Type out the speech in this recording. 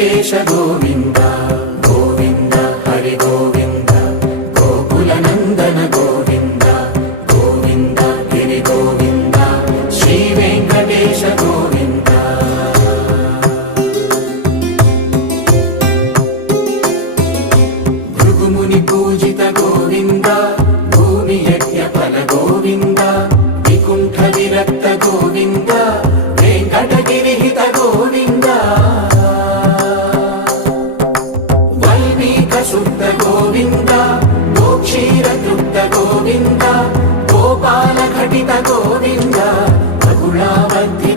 వెంకటేశ గోవింద గోవింద హరి గోవింద గోకుల నందన గోవింద గోవింద గిరి గోవింద శ్రీ వెంకటేశ గోవింద భృగుముని పూజిత గోవింద భూమి యజ్ఞ ఫల గోవింద వికుంఠ విరక్త గోవింద వెంకటగిరిహిత గోవింద వల్మీక శుద్ధ గోవింద గోక్షీర తృప్త గోవింద గోపాల ఘటిత గోవింద బహుళావధ్య